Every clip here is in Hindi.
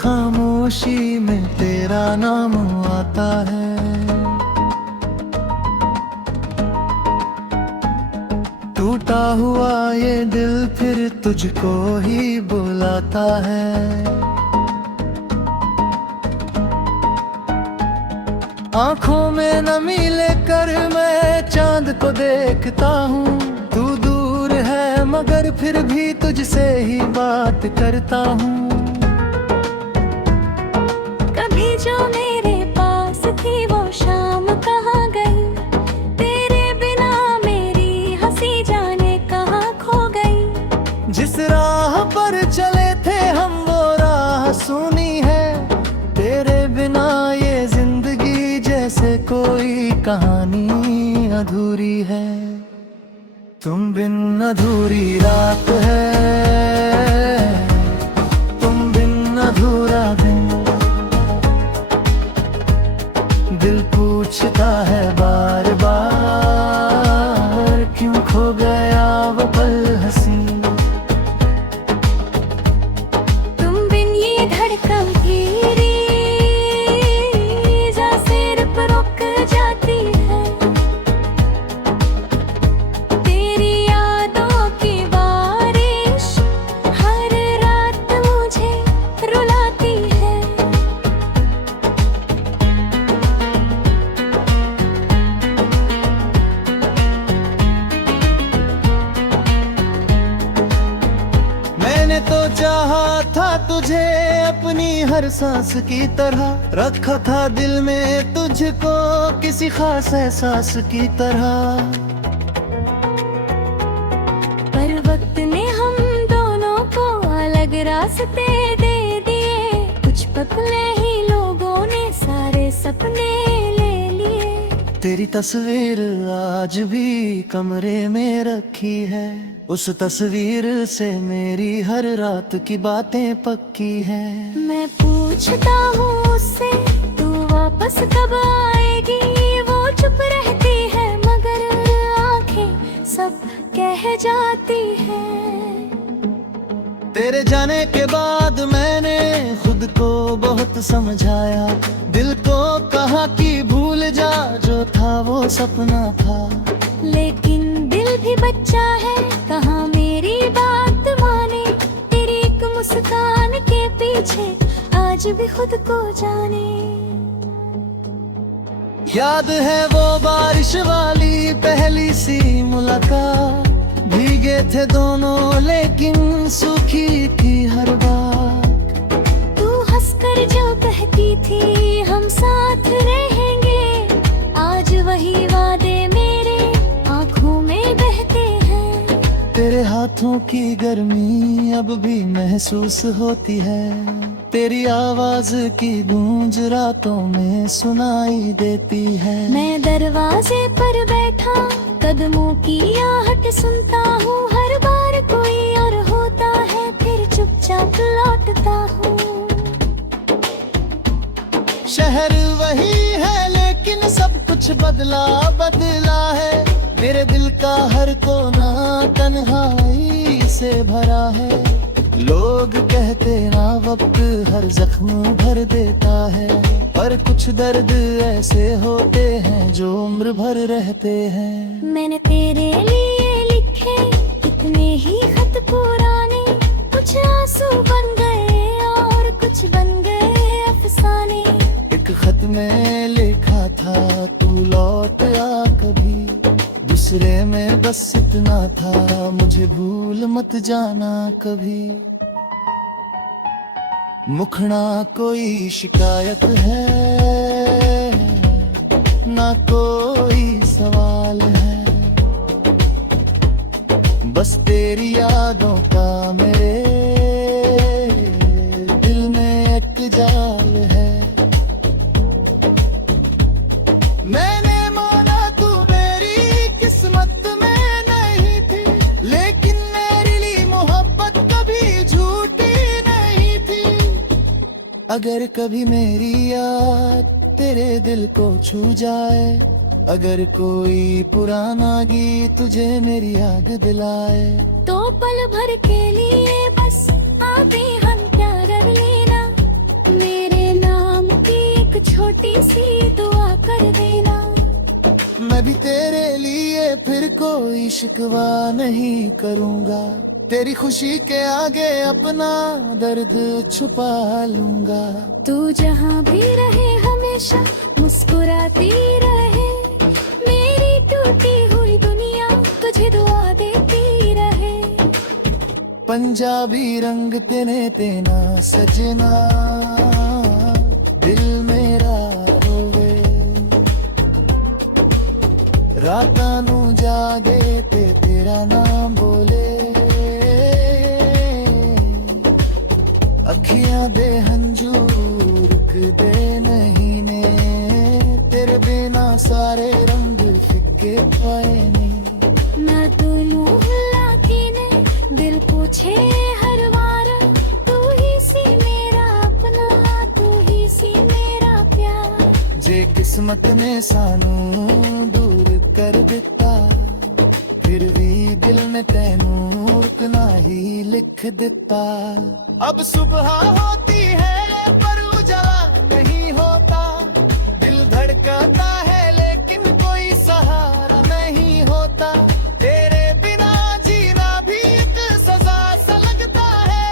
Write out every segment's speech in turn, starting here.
खामोशी में तेरा नाम आता है। टूटा हुआ ये दिल फिर तुझको ही बुलाता है। आंखों में नमी लेकर मैं चांद को देखता हूँ। तू दूर है मगर फिर भी तुझसे ही बात करता हूँ। कभी जो मेरे पास थी वो शाम कहाँ गई, तेरे बिना मेरी हंसी जाने कहाँ खो गई। जिस राह पर चले थे हम वो राह सुनी है, तेरे बिना ये जिंदगी जैसे कोई कहानी अधूरी है। तुम बिन अधूरी रात है, तुम बिन अधूरा दिन। दिल पूछता है बार बार, क्यों खो गया वो पल हंसी। तुम बिन ये धड़कन तेरी जा सिर पर रुक जाती है। तेरी यादों की बारिश हर रात मुझे रुलाती है। मैंने तो चाहा था तुझे अपनी हर सांस की तरह, रखा था दिल में तुझको किसी खास एहसास की तरह। पर वक्त ने हम दोनों को अलग रास्ते दे दिए। कुछ पगले ही लोगों ने सारे सपने ले लिए। तेरी तस्वीर आज भी कमरे में रखी है, उस तस्वीर से मेरी हर रात की बातें पक्की हैं। मैं पूछता हूँ उससे तू वापस कब आएगी, वो चुप रहती है मगर आंखें सब कह जाती हैं। तेरे जाने के बाद मैंने खुद को बहुत समझाया। दिल को कहा कि भूल जा, जो था वो सपना था। लेकिन दिल भी बच्चा है, कहाँ मेरी बात माने। तेरी एक मुस्कान के पीछे आज भी खुद को जाने। याद है वो बारिश वाली पहली सी मुलाकात, भीगे थे दोनों लेकिन सूखी थी हर बात। तू हंसकर जो कहती थी हम साथ रहेंगे, आज वही वादे मेरे आँखों में बहते हैं। तेरे हाथों की गर्मी अब भी महसूस होती है। तेरी आवाज की गूंज रातों में सुनाई देती है। मैं दरवाजे पर बैठा कदमों की आहट सुनता हूँ। हर बार कोई और होता है फिर चुपचाप लौटता हूँ। शहर वही है लेकिन सब कुछ बदला बदला है। मेरे दिल का हर कोना तन्हाई से भरा है। लोग कहते ना वक्त हर जख्म भर देता है, पर कुछ दर्द ऐसे होते हैं जो उम्र भर रहते हैं। मैंने तेरे लिए लिखे कितने ही खत पुराने, कुछ आंसू बन गए और कुछ बन गए अफसाने। एक खत में लिखा था तू लौट आ कभी, दूसरे में बस इतना था मुझे भूल मत जाना कभी। मुखड़ा कोई शिकायत है ना कोई सवाल है, बस तेरी यादों का मेरे दिल में एक जाल है। मैंने माना तू मेरी किस्मत में नहीं थी, लेकिन मेरे लिए मोहब्बत कभी झूठी नहीं थी। अगर कभी मेरी याद तेरे दिल को छू जाए, अगर कोई पुराना गीत तुझे मेरी याद दिलाए, तो पल भर के लिए बस आते हम प्यार कर लेना। मेरे नाम की एक छोटी सी दुआ कर देना। मैं भी तेरे लिए फिर कोई शिकवा नहीं करूँगा, तेरी खुशी के आगे अपना दर्द छुपा लूँगा। तू जहाँ भी रहे हमेशा मुस्कुराती रहे, मेरी टूटी हुई दुनिया तुझे दुआ देती रहे। पंजाबी रंग तेने तेना सजना, दिल मेरा रोवे, रातां नू जागे ते तेरा नाम बोले। अखियां दे हंजू रुकदे नहीं ने, तेरे बिना सारे रंग फिक्के पाए ने। ना तू मोहल्ला की ने दिल पूछे हर वार, तू ही सी मेरा अपना, तू ही सी मेरा प्यार। जे किस्मत ने सानू दूर कर दिता, फिर भी दिल में तैनू रुकना ही लिख दिता। अब सुबह होती है पर उजाला नहीं होता, दिल धड़कता है लेकिन कोई सहारा नहीं होता। तेरे बिना जीना भी एक सजा सा लगता है,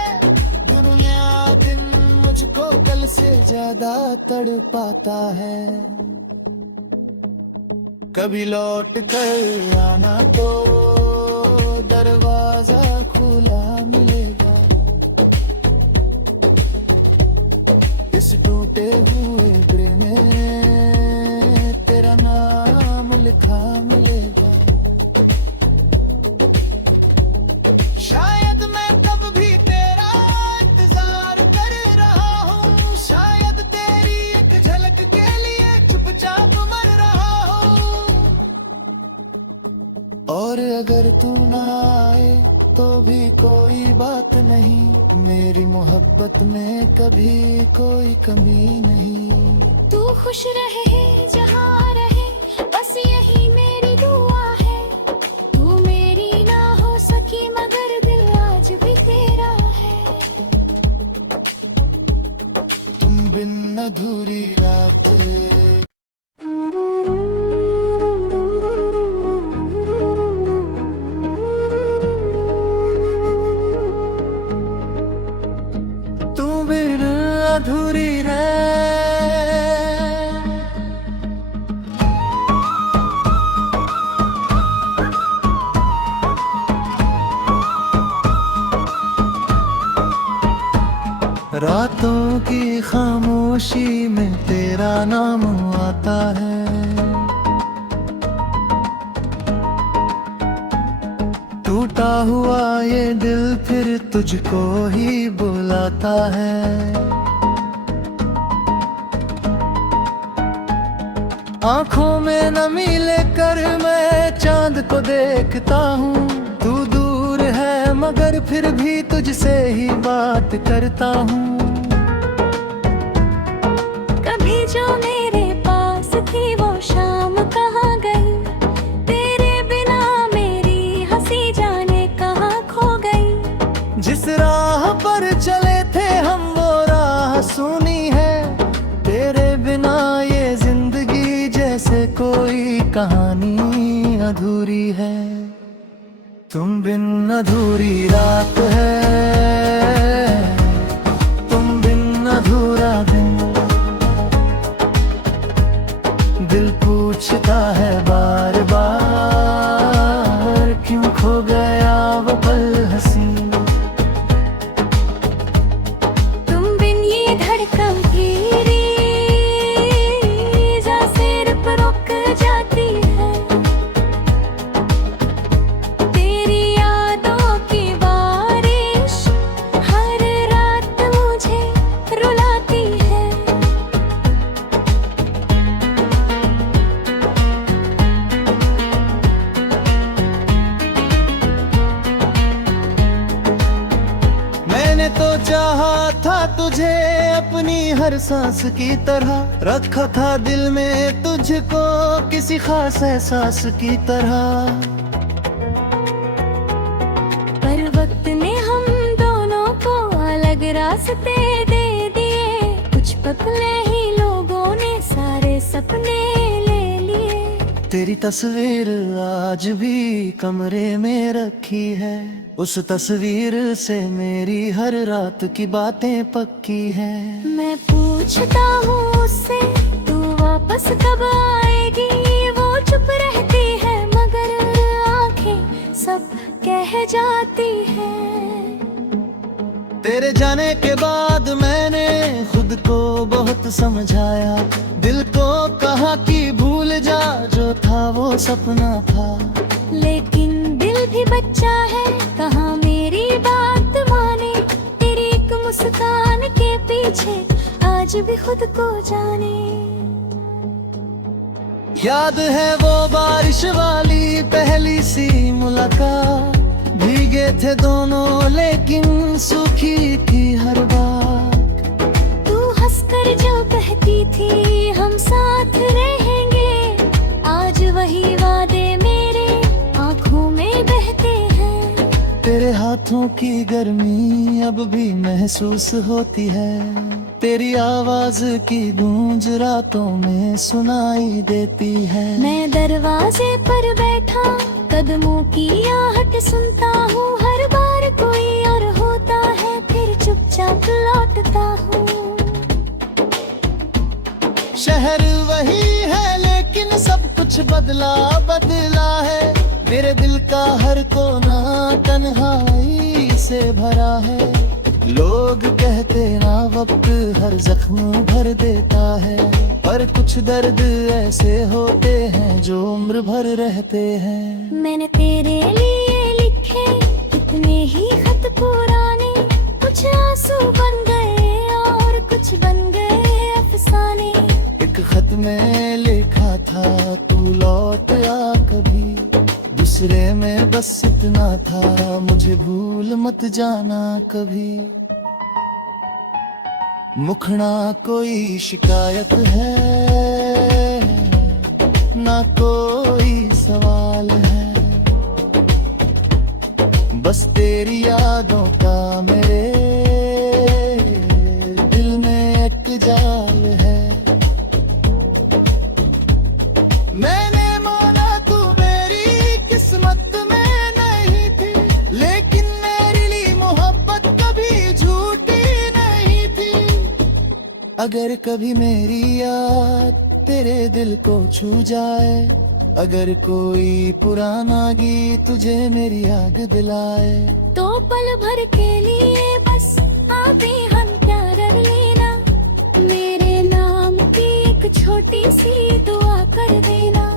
दुनिया दिन मुझको कल से ज्यादा तड़पाता है। कभी लौट कर आना तो दरवाजा खुला मिलेगा, इस टूटे हुए ब्रे में तेरा नाम लिखा मिलेगा। शायद मैं तब भी तेरा इंतजार कर रहा हूँ, शायद तेरी एक झलक के लिए चुपचाप मर रहा हूँ। और अगर तू ना आए तो भी कोई बात नहीं, मेरी मोहब्बत में कभी कोई कमी नहीं। तू खुश रहे जहाँ रहे, बस यही मेरी दुआ है। तू मेरी ना हो सकी मगर दिल आज भी तेरा है। तुम बिन अधूरी रात, तुम बिन अधूरी रात। रातों की खामोशी में तेरा नाम आता है, टूटा हुआ ये दिल फिर तुझको ही बुलाता है। आंखों में नमी लेकर मैं चांद को देखता हूँ, तू दूर है मगर फिर भी तुझसे ही बात करता हूँ। कभी जो मेरे पास थी वो शाम कहाँ गई, तेरे बिना मेरी हंसी जाने कहाँ खो गई। जिस राह पर चले थे हम वो राह सुनी है, तेरे बिना ये जिंदगी जैसे कोई कहानी अधूरी है। तुम बिन अधूरी रात है, तुम बिन अधूरा दिन, दिल पूछता है बार बार क्यों खो गया वो पल हंसी। तुम बिन ये धड़कन तेरी जा सिर पर रुक जाती है, तेरी यादों की बारिश हर रात मुझे रुलाती है। मैंने तो चाहा था तुझे अपनी हर सांस की तरह, रखा था दिल में तुझको किसी खास एहसास की तरह। पर वक्त ने हम दोनों को अलग रास्ते दे दिए, कुछ पतले ही लोगों ने सारे सपने ले लिए। तेरी तस्वीर आज भी कमरे में रखी है, उस तस्वीर से मेरी हर रात की बातें पक्की हैं। मैं पूछता हूँ उससे तू वापस कब आएगी, वो चुप रहती है मगर आंखें सब कह जाती हैं। तेरे जाने के बाद मैंने खुद को बहुत समझाया, दिल को कहा कि भूल जा जो था वो सपना था। लेकिन दिल भी बच्चा है, कहाँ मेरी बात माने, तेरी एक मुस्कान के पीछे आज भी खुद को जाने। याद है वो बारिश वाली पहली सी मुलाकात, भीगे थे दोनों लेकिन सूखी थी हर बात। तू हंसकर जो कहती थी हम साथ रहेंगे, आज वही वादे मेरे आँखों में बहते हैं। तेरे हाथों की गर्मी अब भी महसूस होती है, तेरी आवाज की गूंज रातों में सुनाई देती है। मैं दरवाजे पर बैठा कदमों की आहट सुनता हूँ, हर बार कोई और होता है फिर चुपचाप लौटता हूँ। शहर वही है लेकिन सब कुछ बदला बदला है, मेरे दिल का हर कोना तन्हाई से भरा है। लोग कहते ना वक्त हर जख्म भर देता है, पर कुछ दर्द ऐसे होते हैं जो उम्र भर रहते हैं। मैंने तेरे लिए लिखे कितने ही खत पुराने, कुछ आंसू बन गए और कुछ बन गए अफसाने। एक खत में लिखा था तू लौट आ कभी, दूसरे में बस इतना था मुझे भूल मत जाना कभी। मुखड़ा कोई शिकायत है ना कोई सवाल है, बस तेरी यादों का मेरे दिल में एक जाल है। मैंने माना तू मेरी किस्मत में नहीं थी, लेकिन मेरे लिए मोहब्बत कभी झूठी नहीं थी। अगर कभी मेरी याद तेरे दिल को छू जाए, अगर कोई पुराना गीत तुझे मेरी याद दिलाए, तो पल भर के लिए बस आते हम प्यार लेना, मेरे नाम की एक छोटी सी दुआ कर देना।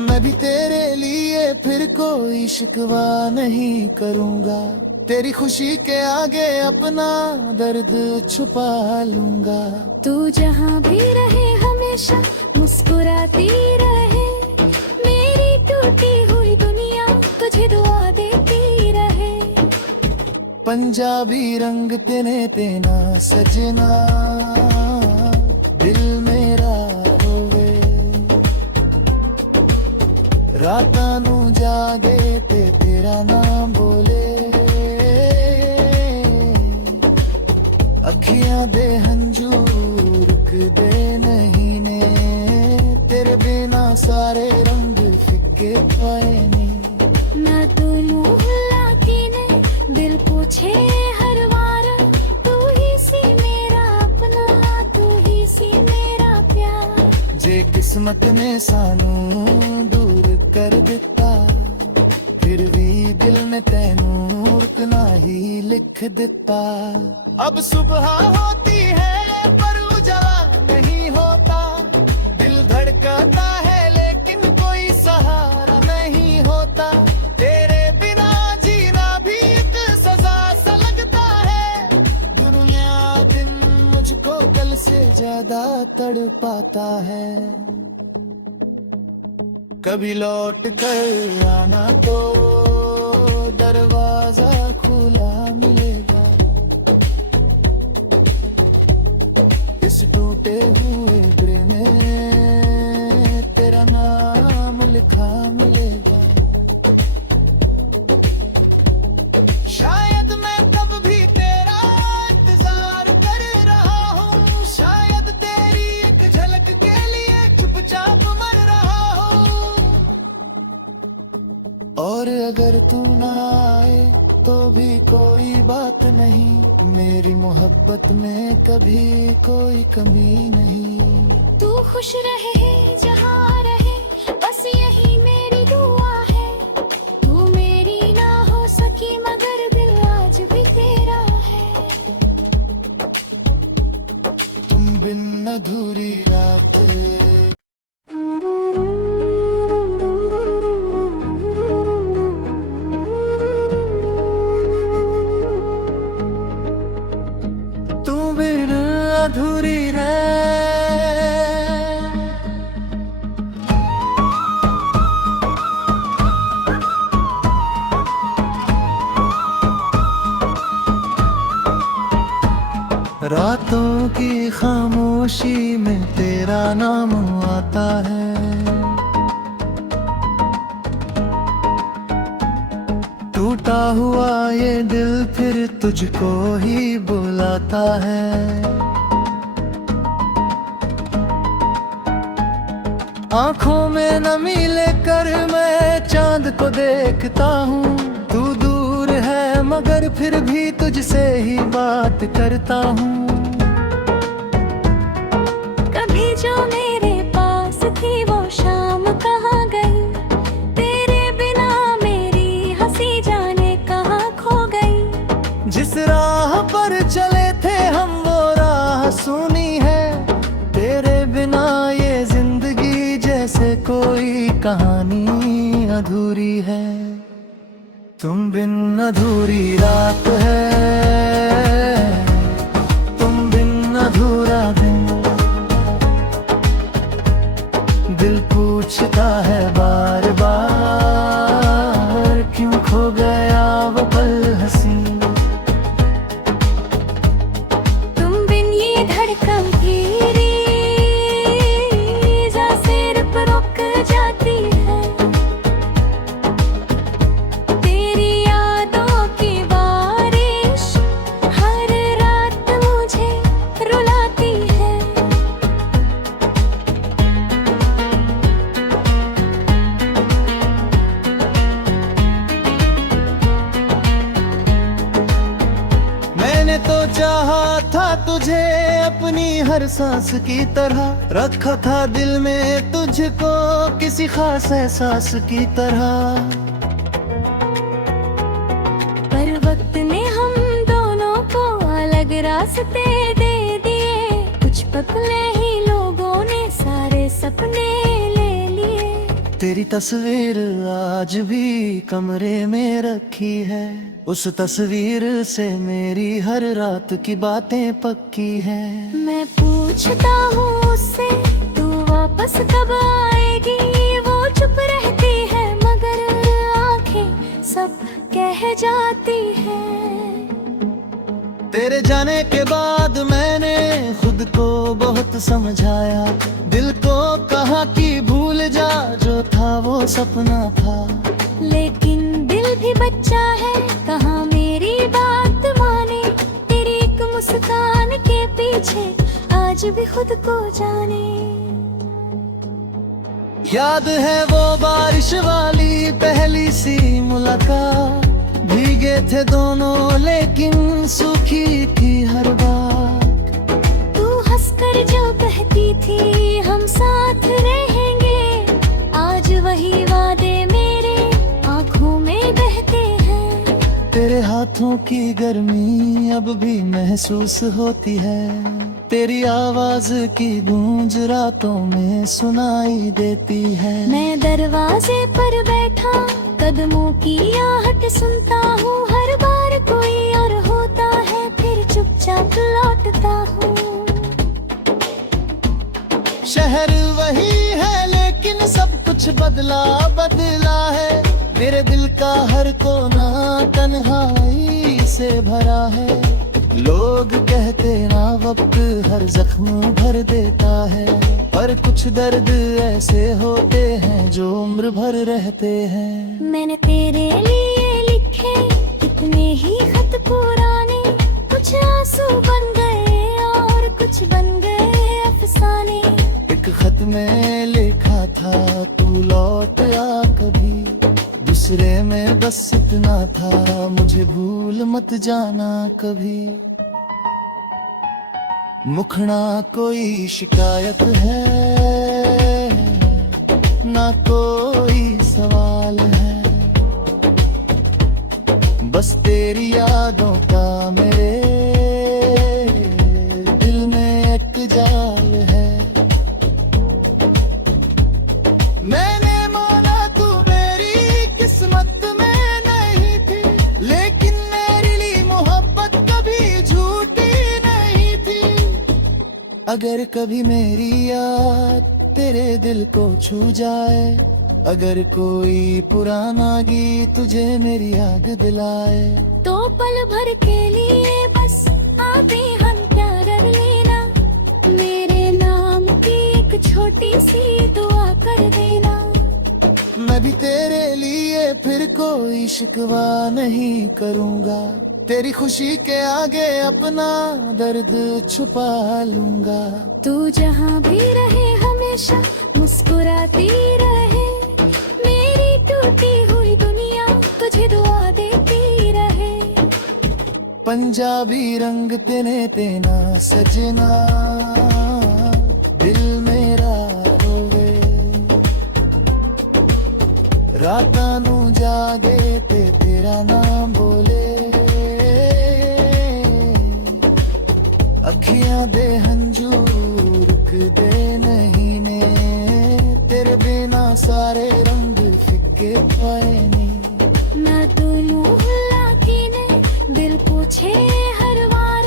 मैं भी तेरे लिए फिर कोई शिकवा नहीं करूँगा, तेरी खुशी के आगे अपना दर्द छुपा लूंगा। तू जहाँ भी रहे हमेशा मुस्कुराती रहे, मेरी टूटी हुई दुनिया तुझे दुआ देती रहे। पंजाबी रंग तेने तेना सजना, दिल मेरा रोवे, रातां नू जागे ते तेरा नाम बोले। अखियां दे हंजू रुकदे नहीं ने, तेरे बिना सारे रंग फिक्के पाए ने। ना तू मुँह लाके ने दिल पूछे हर बार, तू ही सी मेरा अपना, तू ही सी मेरा प्यार। जे किस्मत ने सानू दूर कर दिता, फिर भी दिल ने तैनू उतना ही लिख दिता। अब सुबह होती है पर उजाला नहीं होता, दिल धड़कता है लेकिन कोई सहारा नहीं होता। तेरे बिना जीना भी एक सजा सा लगता है, दुनिया दिन मुझको कल से ज्यादा तड़पाता है। कभी लौट कर आना तो दरवाजा खुला मिलेगा, इस टूटे हुए दिल में तेरा नाम लिखा मिलेगा। शायद मैं तब भी तेरा इंतजार कर रहा हूँ, शायद और अगर तू ना आए तो भी कोई बात नहीं, मेरी मोहब्बत में कभी कोई कमी नहीं। तू खुश रहे जहाँ रहे, बस यही मेरी दुआ है। तू मेरी ना हो सकी मगर दिल आज भी तेरा है। तुम बिन अधूरी रात। तू बिन अधूरी रातों की खामोशी में तेरा नाम आता है। टूटा हुआ ये दिल फिर तुझको ही बुलाता है। आंखों में नमी लेकर मैं चांद को देखता हूँ। तू दूर है मगर फिर भी तुझसे ही बात करता हूँ। कभी जो मेरे पास थी वो शाम कहाँ गई, तेरे बिना मेरी हंसी जाने कहाँ खो गई। जिस राह पर चले थे हम वो राह सुनी है, तेरे बिना ये जिंदगी जैसे कोई कहानी अधूरी है। तुम बिन अधूरी रात है, तुम बिन अधूरा दिन। दिल पूछता है बार बार, क्यों खो गया वो पल हसीन। तुम बिन ये धड़कन तेरी जा सिर पर रुक जाती है। तेरी यादों की बारिश हर रात मुझे रुलाती है। मैंने तो चाहा था तुझे अपनी हर सांस की तरह, रखा था दिल में तुझको किसी खास एहसास की तरह। पर वक्त ने हम दोनों को अलग रास्ते दे दिए। कुछ पगले ही लोगों ने सारे सपने ले लिए। तेरी तस्वीर आज भी कमरे में रखी है, उस तस्वीर से मेरी हर रात की बातें पक्की है। मैं पूछता हूँ उससे तू वापस कब आएगी, वो चुप रहती है मगर आंखें सब कह जाती है। तेरे जाने के बाद मैंने खुद को बहुत समझाया, दिल को कहा कि भूल जा जो था वो सपना था। लेकिन दिल भी बच्चा है, कहाँ मेरी बात माने। तेरी एक मुस्कान के पीछे आज भी खुद को जाने। याद है वो बारिश वाली पहली सी मुलाकात, भीगे थे दोनों लेकिन सूखी थी हर बात। तू हंसकर जो कहती थी हम साथ रहेंगे, आज वही वादे मेरे आँखों में बहते हैं। तेरे हाथों की गर्मी अब भी महसूस होती है, तेरी आवाज की गूंज रातों में सुनाई देती है। मैं दरवाजे पर बैठा कदमों की आहट सुनता हूँ। हर बार कोई और होता है फिर चुपचाप लौटता हूँ। शहर वही है लेकिन सब कुछ बदला बदला है। मेरे दिल का हर कोना तन्हाई से भरा है। लोग कहते ना वक्त हर जख्म भर देता है, पर कुछ दर्द ऐसे होते हैं जो उम्र भर रहते हैं। मैंने तेरे लिए लिखे कितने ही खत पुराने, कुछ आंसू बन गए और कुछ बन गए अफसाने। एक खत में लिखा था तू लौट आ कभी, दूसरे में बस इतना था, मुझे भूल मत जाना कभी। मुखड़ा कोई शिकायत है ना कोई सवाल है, बस तेरी यादों का मेरे दिल में एक जाल है। मैंने माना तू मेरी किस्मत में नहीं थी, लेकिन मेरे लिए मोहब्बत कभी झूठी नहीं थी। अगर कभी मेरी याद तेरे दिल को छू जाए, अगर कोई पुराना गीत तुझे मेरी याद दिलाए, तो पल भर के लिए बस आते हम प्यार कर लेना। मेरे नाम की एक छोटी सी दुआ कर देना। मैं भी तेरे लिए फिर कोई शिकवा नहीं करूँगा, तेरी खुशी के आगे अपना दर्द छुपा लूँगा। तू जहाँ भी रहे हमेशा मुस्कुराती रहे, मेरी टूटी हुई दुनिया तुझे दुआ देती रहे। पंजाबी रंग तेने तेना सजना, दिल मेरा रोवे, रातां नू जागे ते तेरा नाम बोले। अखियां दे हंजू रुकदे नहीं ने, तेरे बिना सारे रंग फिक्के पाए ने। ना तू मोहल्ला की ने दिल पूछे हर बार,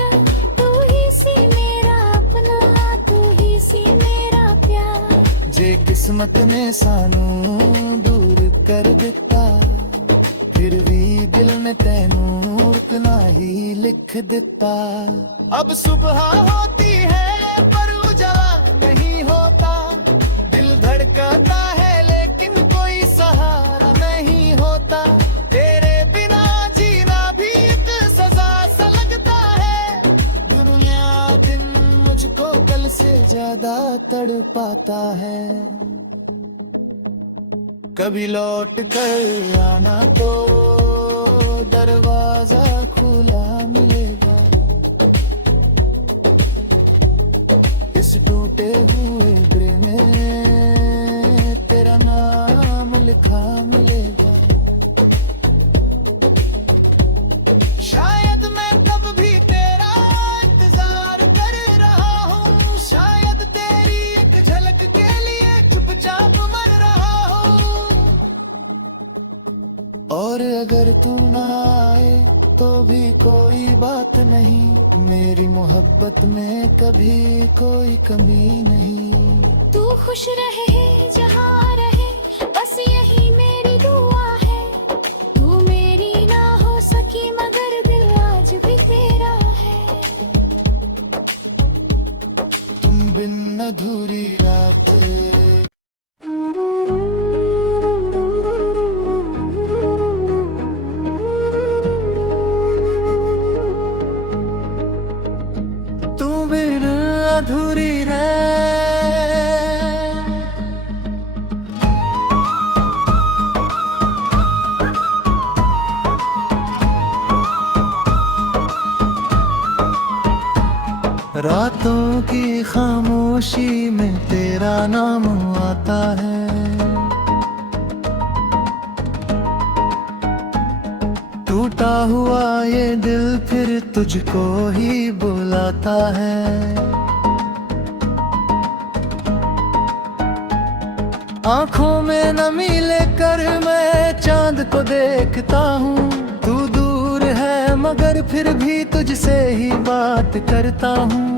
तू ही सी मेरा अपना, तू ही सी मेरा प्यार। जे किस्मत ने सानू दूर कर दिता, फिर भी दिल में तैनू उतना ही लिख दिता। अब सुबह होती है पर उजाला नहीं होता, दिल धड़कता है लेकिन कोई सहारा नहीं होता। तेरे बिना जीना भी एक सजा सा लगता है, दुनिया दिन मुझको कल से ज्यादा तड़पाता है। कभी लौट कर आना तो दरवाजा खुला मिलेगा, इस टूटे हुए दिल में तेरा नाम लिखा मिलेगा। शायद मैं तब भी तेरा इंतजार कर रहा हूँ, शायद तेरी एक झलक के लिए चुपचाप मर रहा हूँ। और अगर तू ना आए तो भी कोई बात नहीं, मेरी मोहब्बत में कभी कोई कमी नहीं। तू खुश रहे जहाँ रहे, बस यही मेरी दुआ है। तू मेरी ना हो सकी मगर दिल आज भी तेरा है। तुम बिन अधूरी रात, तुम बिन अधूरी रात। रातों की खामोशी में तेरा नाम आता है, टूटा हुआ ये दिल फिर तुझको ही बुलाता है। आंखों में नमी लेकर मैं चांद को देखता हूँ, तू दूर है मगर फिर भी तुझसे ही बात करता हूँ।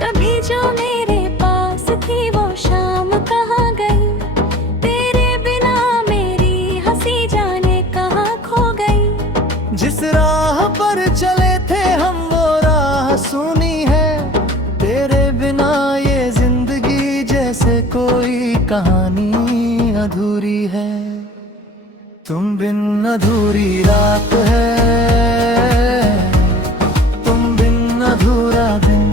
कभी जो मेरे पास थी वो शाम कहाँ गई, तेरे बिना मेरी हंसी जाने कहाँ खो गई। जिस राह पर चले थे हम वो राह सुनी है, तेरे बिना ये जिंदगी जैसे कोई कहानी अधूरी है। तुम बिन अधूरी रात है, तुम बिन अधूरा दिन,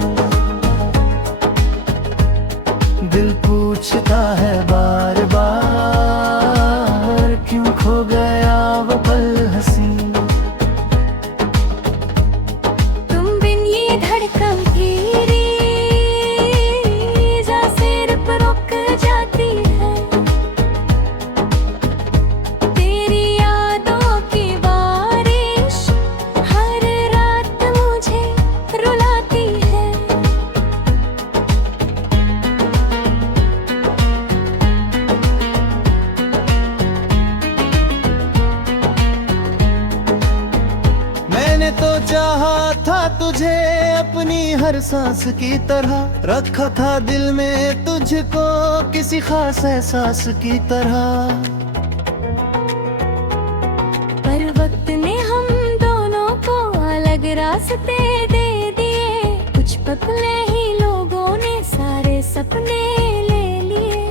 दिल पूछता है बार बार तुझे अपनी हर सांस की तरह, रखा था दिल में तुझको किसी खास एहसास की तरह। पर वक्त ने हम दोनों को अलग रास्ते दे दिए, कुछ पगले ही लोगों ने सारे सपने ले लिए।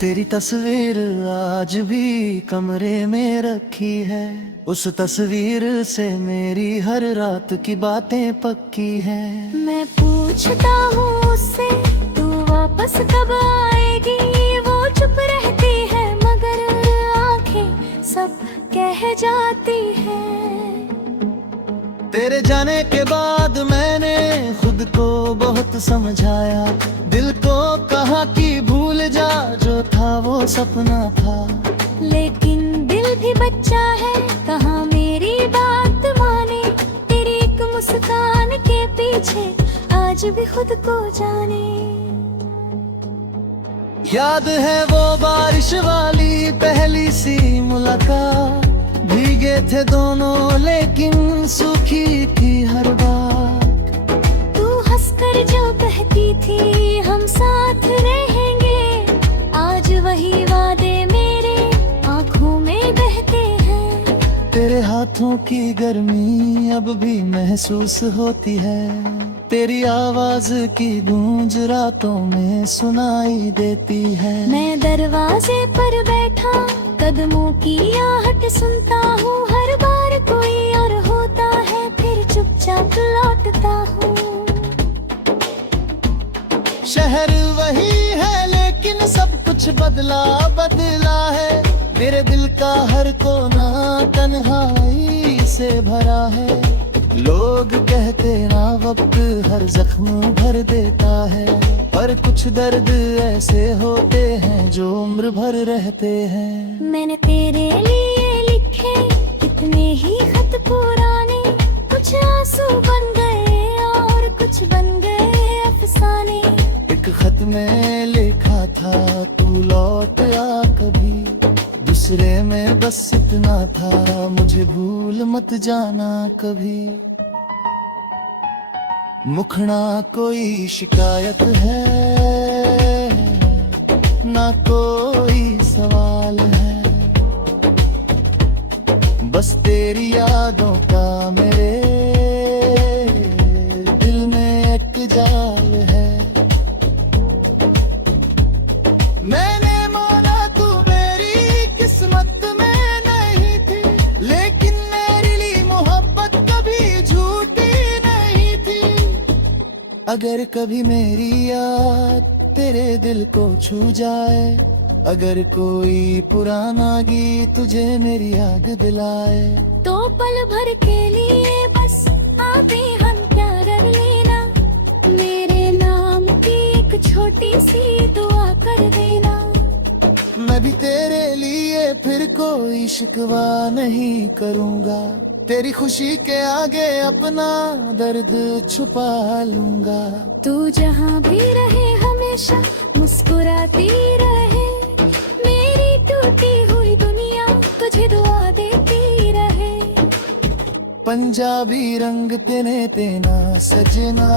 तेरी तस्वीर आज भी कमरे में रखी है, उस तस्वीर से मेरी हर रात की बातें पक्की हैं। मैं पूछता हूँ उससे तू वापस कब आएगी, वो चुप रहती है मगर आंखें सब कह जाती है। तेरे जाने के बाद मैंने खुद को बहुत समझाया, दिल को कहा कि भूल जा जो था वो सपना था। लेकिन दिल भी बच्चा है, कहाँ मेरी बात माने, तेरी एक मुस्कान के पीछे आज भी खुद को जाने। याद है वो बारिश वाली पहली सी मुलाकात, भीगे थे दोनों लेकिन सूखी थी हर बात। तू हंसकर जो कहती थी हम साथ रहेंगे, आज वही वादे मेरे आँखों में बहते हैं। तेरे हाथों की गर्मी अब भी महसूस होती है, तेरी आवाज की गूंज रातों में सुनाई देती है। मैं दरवाजे पर बैठा कदमों की आहट सुनता हूँ, हर बार कोई और होता है फिर चुपचाप लौटता हूँ। शहर वही है लेकिन सब कुछ बदला बदला है, मेरे दिल का हर कोना तन्हाई से भरा है। लोग कहते ना वक्त हर जख्म भर देता है, पर कुछ दर्द ऐसे होते हैं जो उम्र भर रहते हैं। मैंने तेरे लिए लिखे कितने ही खत पुराने, कुछ आंसू बन गए और कुछ बन गए अफसाने। एक खत में लिखा था तू लौट आ कभी, दूसरे में बस इतना था मुझे भूल मत जाना कभी। मुखड़ा कोई शिकायत है ना कोई सवाल है, बस तेरी यादों का मेरे दिल में एक जाल है। मैंने माना तू मेरी किस्मत में नहीं थी, लेकिन मेरे लिए मोहब्बत कभी झूठी नहीं थी। अगर कभी मेरी याद तेरे दिल को छू जाए, अगर कोई पुराना गीत तुझे मेरी याद दिलाए, तो पल भर के लिए बस आते हम प्यार कर लेना, मेरे नाम की एक छोटी सी दुआ कर देना। मैं भी तेरे लिए फिर कोई शिकवा नहीं करूँगा, तेरी खुशी के आगे अपना दर्द छुपा लूंगा। तू जहाँ भी रहे हमेशा मुस्कुराती रहे, मेरी टूटी हुई दुनिया तुझे दुआ देती रहे। पंजाबी रंग तेने तेना सजना,